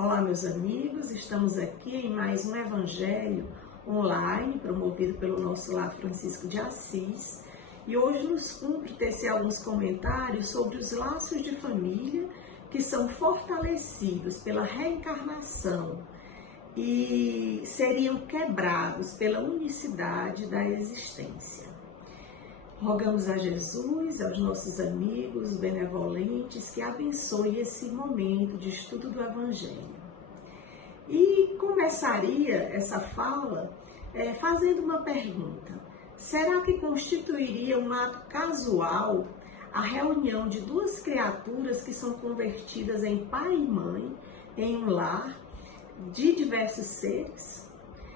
Olá, meus amigos, estamos aqui em mais um Evangelho online, promovido pelo nosso lar Francisco de Assis, e hoje nos cumpre tecer alguns comentários sobre os laços de família que são fortalecidos pela reencarnação e seriam quebrados pela unicidade da existência. Rogamos a Jesus, aos nossos amigos benevolentes, que abençoe esse momento de estudo do Evangelho. E começaria essa fala fazendo uma pergunta. Será que constituiria um ato casual a reunião de duas criaturas que são convertidas em pai e mãe, em um lar de diversos seres?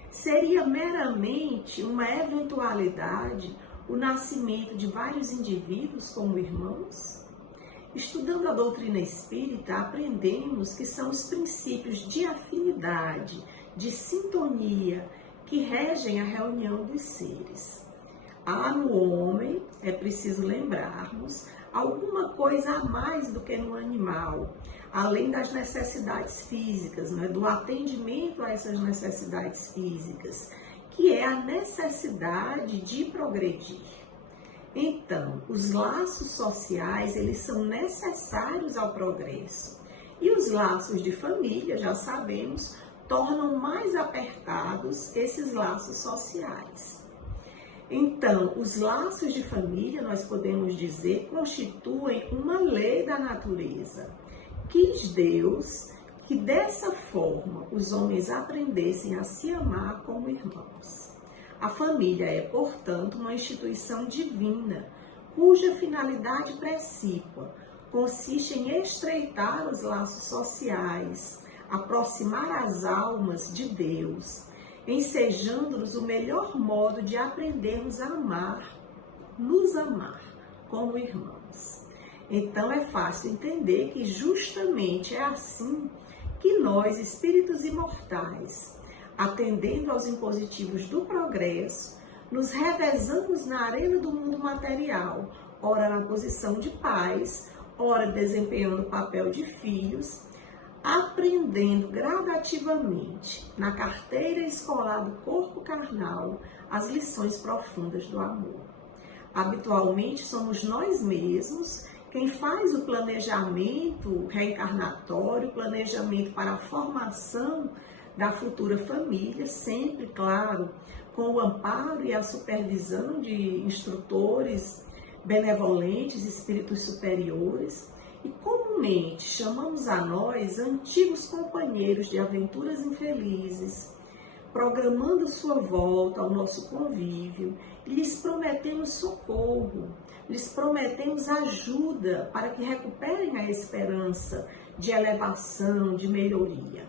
Seria meramente uma eventualidade o nascimento de vários indivíduos como irmãos? Estudando a doutrina espírita, aprendemos que são os princípios de afinidade, de sintonia, que regem a reunião dos seres. Há no homem, é preciso lembrarmos, alguma coisa a mais do que no animal, além das necessidades físicas, do atendimento a essas necessidades físicas, que é a necessidade de progredir. Então, os laços sociais, eles são necessários ao progresso. E os laços de família, já sabemos, tornam mais apertados esses laços sociais. Então, os laços de família, nós podemos dizer, constituem uma lei da natureza. Quis Deus que dessa forma os homens aprendessem a se amar como irmãos. A família é, portanto, uma instituição divina, cuja finalidade precípua consiste em estreitar os laços sociais, aproximar as almas de Deus, ensejando-nos o melhor modo de aprendermos a amar, nos amar como irmãos. Então é fácil entender que justamente é assim que nós, espíritos imortais, atendendo aos impositivos do progresso, nos revezamos na arena do mundo material, ora na posição de pais, ora desempenhando o papel de filhos, aprendendo gradativamente, na carteira escolar do corpo carnal, as lições profundas do amor. Habitualmente somos nós mesmos quem faz o planejamento reencarnatório, planejamento para a formação da futura família, sempre, claro, com o amparo e a supervisão de instrutores benevolentes, espíritos superiores, e comumente chamamos a nós antigos companheiros de aventuras infelizes, programando sua volta ao nosso convívio, e lhes prometemos socorro, lhes prometemos ajuda para que recuperem a esperança de elevação, de melhoria.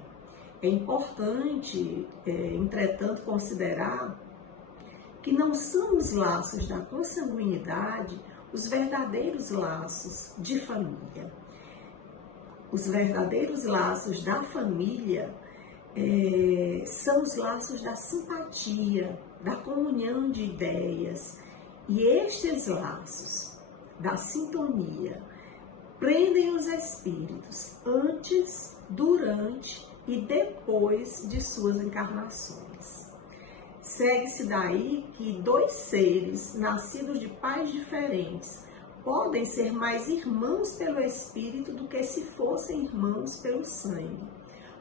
É importante, entretanto, considerar que não são os laços da consanguinidade os verdadeiros laços de família. Os verdadeiros laços da família são os laços da simpatia, da comunhão de ideias. E estes laços da sintonia prendem os espíritos antes, durante e depois de suas encarnações. Segue-se daí que dois seres nascidos de pais diferentes podem ser mais irmãos pelo espírito do que se fossem irmãos pelo sangue.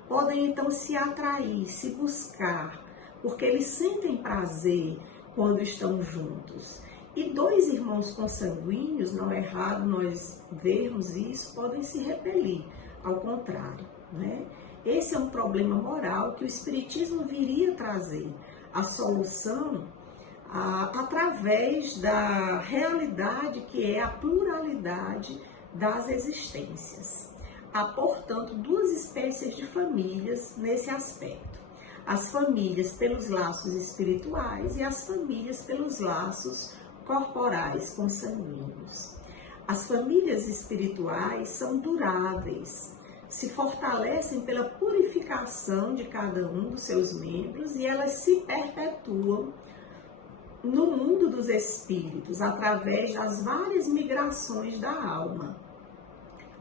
Podem então se atrair, se buscar, porque eles sentem prazer quando estão juntos. E dois irmãos consanguíneos, não é raro nós vermos isso, podem se repelir, ao contrário, né? Esse é um problema moral que o Espiritismo viria trazer a solução através da realidade que é a pluralidade das existências. Há, portanto, duas espécies de famílias nesse aspecto. As famílias pelos laços espirituais e as famílias pelos laços corporais consanguíneos. As famílias espirituais são duráveis, se fortalecem pela purificação de cada um dos seus membros e elas se perpetuam no mundo dos espíritos através das várias migrações da alma.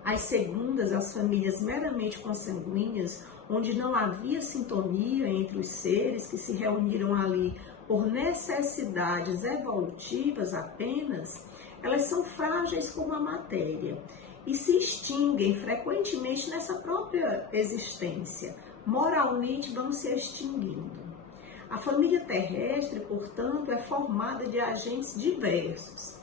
As segundas, as famílias meramente consanguíneas, onde não havia sintonia entre os seres que se reuniram ali por necessidades evolutivas apenas, elas são frágeis como a matéria e se extinguem frequentemente nessa própria existência. Moralmente vão se extinguindo. A família terrestre, portanto, é formada de agentes diversos.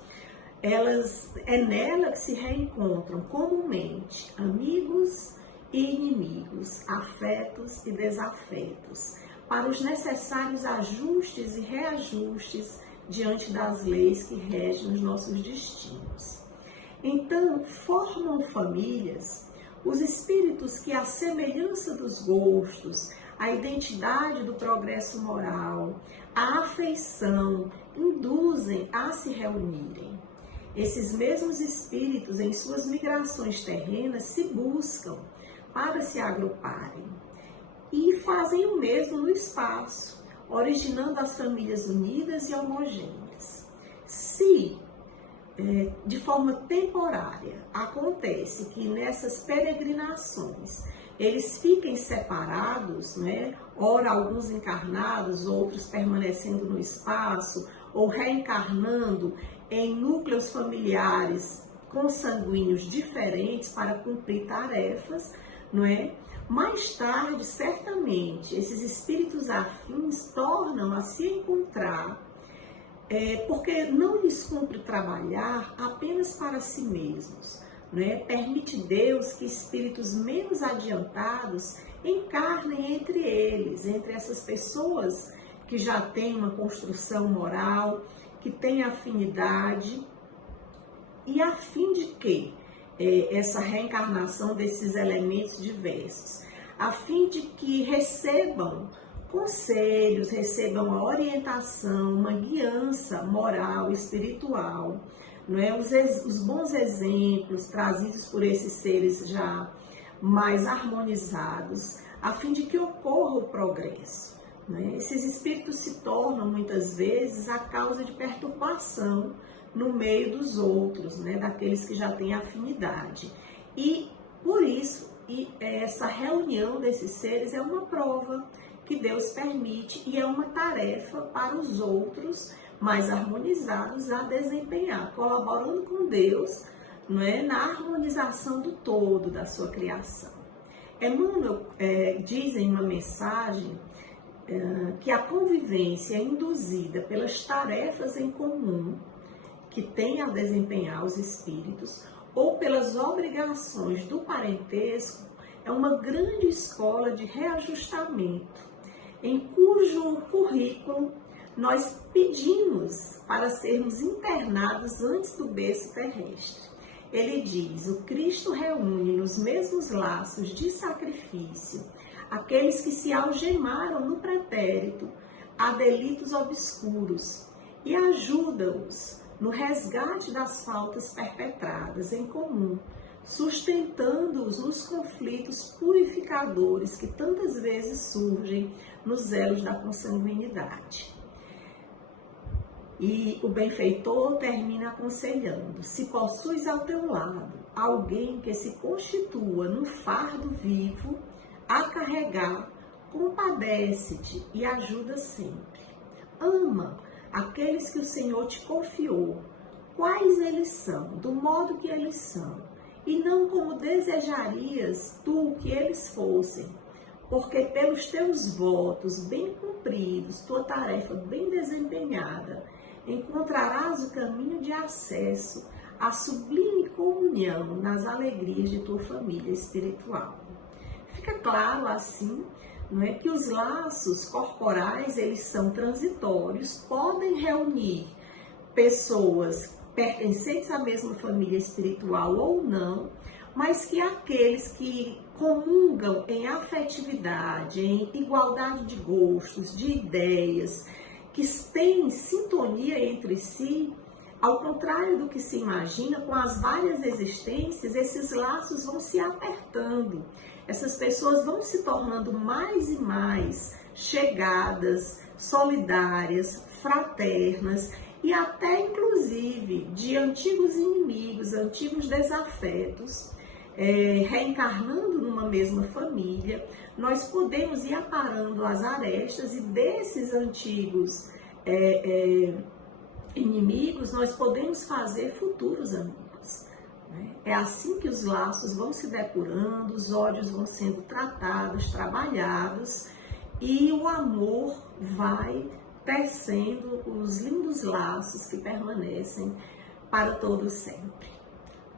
É nela que se reencontram comumente amigos e inimigos, afetos e desafetos, para os necessários ajustes e reajustes diante das leis que regem os nossos destinos. Então, formam famílias os espíritos que, à semelhança dos gostos, a identidade do progresso moral, a afeição, induzem a se reunirem. Esses mesmos espíritos, em suas migrações terrenas, se buscam para se agruparem e fazem o mesmo no espaço, originando as famílias unidas e homogêneas. Se, de forma temporária, acontece que nessas peregrinações eles fiquem separados, né? Ora alguns encarnados, outros permanecendo no espaço, ou reencarnando em núcleos familiares consanguíneos diferentes para cumprir tarefas, não é? Mais tarde, certamente, esses espíritos afins tornam a se encontrar, porque não lhes cumpre trabalhar apenas para si mesmos, né? Permite Deus que espíritos menos adiantados encarnem entre eles, entre essas pessoas que já têm uma construção moral, que têm afinidade, e a fim de que essa reencarnação desses elementos diversos, a fim de que recebam conselhos, recebam a orientação, uma guiança moral, espiritual, não é? Os bons exemplos trazidos por esses seres já mais harmonizados, a fim de que ocorra o progresso. Né? Esses espíritos se tornam, muitas vezes, a causa de perturbação no meio dos outros, né? Daqueles que já têm afinidade. E, por isso, essa reunião desses seres é uma prova que Deus permite e é uma tarefa para os outros mais harmonizados a desempenhar, colaborando com Deus, não é? Na harmonização do todo da sua criação. Emmanuel diz em uma mensagem que a convivência é induzida pelas tarefas em comum que têm a desempenhar os espíritos ou pelas obrigações do parentesco é uma grande escola de reajustamento, em cujo currículo nós pedimos para sermos internados antes do berço terrestre. Ele diz: o Cristo reúne nos mesmos laços de sacrifício aqueles que se algemaram no pretérito a delitos obscuros e ajuda-os no resgate das faltas perpetradas em comum, sustentando-os nos conflitos purificadores que tantas vezes surgem nos elos da consanguinidade. E o benfeitor termina aconselhando: se possuis ao teu lado alguém que se constitua num fardo vivo a carregar, compadece-te e ajuda sempre. Ama aqueles que o Senhor te confiou, quais eles são, do modo que eles são, e não como desejarias tu que eles fossem, porque pelos teus votos bem cumpridos, tua tarefa bem desempenhada, encontrarás o caminho de acesso à sublime comunhão nas alegrias de tua família espiritual. Fica claro assim, não é, que os laços corporais, eles são transitórios, podem reunir pessoas pertencentes à mesma família espiritual ou não, mas que aqueles que comungam em afetividade, em igualdade de gostos, de ideias, que têm sintonia entre si, ao contrário do que se imagina, com as várias existências, esses laços vão se apertando. Essas pessoas vão se tornando mais e mais chegadas, solidárias, fraternas e até, inclusive, de antigos inimigos, antigos desafetos, reencarnando numa mesma família, nós podemos ir aparando as arestas e desses antigos inimigos, nós podemos fazer futuros amigos. Né? É assim que os laços vão se depurando, os ódios vão sendo tratados, trabalhados, e o amor vai tecendo os lindos laços que permanecem para todo sempre.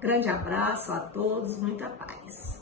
Grande abraço a todos, muita paz.